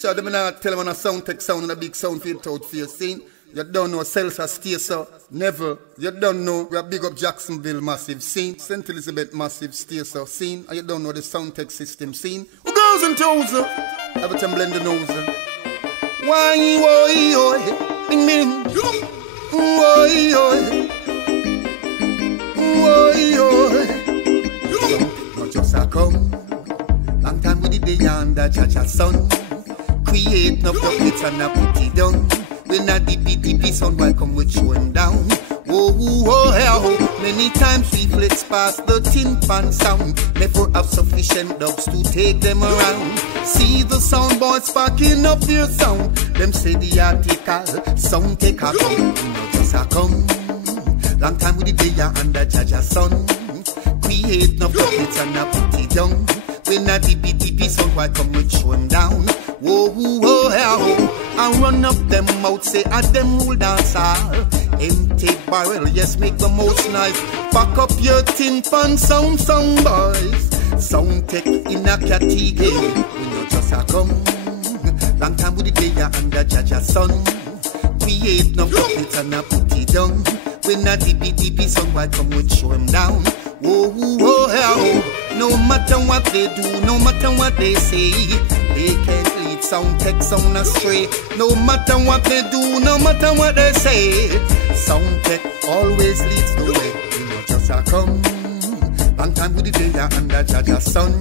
So them not tell them on a Sountek sound and a big sound fade out for your scene. You don't know Celsa stay so never. You don't know we are big up Jacksonville massive scene. St. Elizabeth massive stay so scene. And you don't know the Sountek system scene. Who goes and toes Everton blend the nose. Why oi oi bing bing. Oi oi. Oi oi. Sountek not just a come. Long time with the day under Jaja sun. Create no pockets and a put it down. When a dippy sound boy come with showing down. Oh, oh, many times we flex past the tin pan sound. Never have sufficient dubs to take them around. See the sound boys sparking up their sound. Them say the article Sountek a come. Not just a come. Long time with the day under Jaja sun. Create no pockets and a put it down. When a dippy sound boy come with showing down. Whoa, whoa, whoa, I run up them out, say at them will dance all. Empty barrel, yes, make the most nice. Pack up your tin pan sound boys. Sountek in a catty game. We not just a come. Long time with the day under Jaja sun. Create no pockets and a put it down. When a dippy sound boy come with show him down. Whoa, whoa, whoa, no matter what they do, no matter what they say, they can't lead Sountek sound astray. No matter what they do, no matter what they say, Sountek always leads the way. We not just a come. Long time with the day under Jaja sun.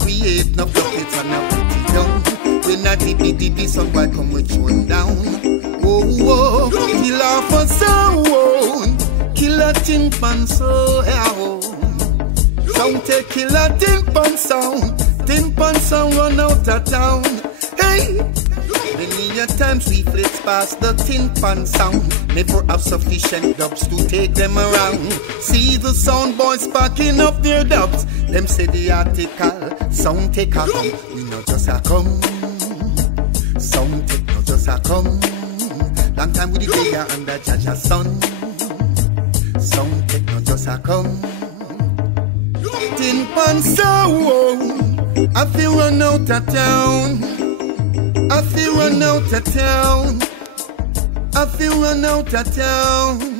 Create no pockets and a put it down. When a dippy sound boy come with showing down. Whoa, whoa, kill off a sound. Kill a tin pan so Sountek kill a tin pan sound. Tin pan sound run out of town. Hey, many a times we flex past the tin pan sound. Never have sufficient dubs to take them around. See the sound boys packing up their dubs. Them say the article Sountek a come. We not just a come. Sountek not just a come. Long time with the day under Jaja sun. Sountek not just a come. Tin pan sound. I feel run out of town. I feel run out of town. I feel run out of town.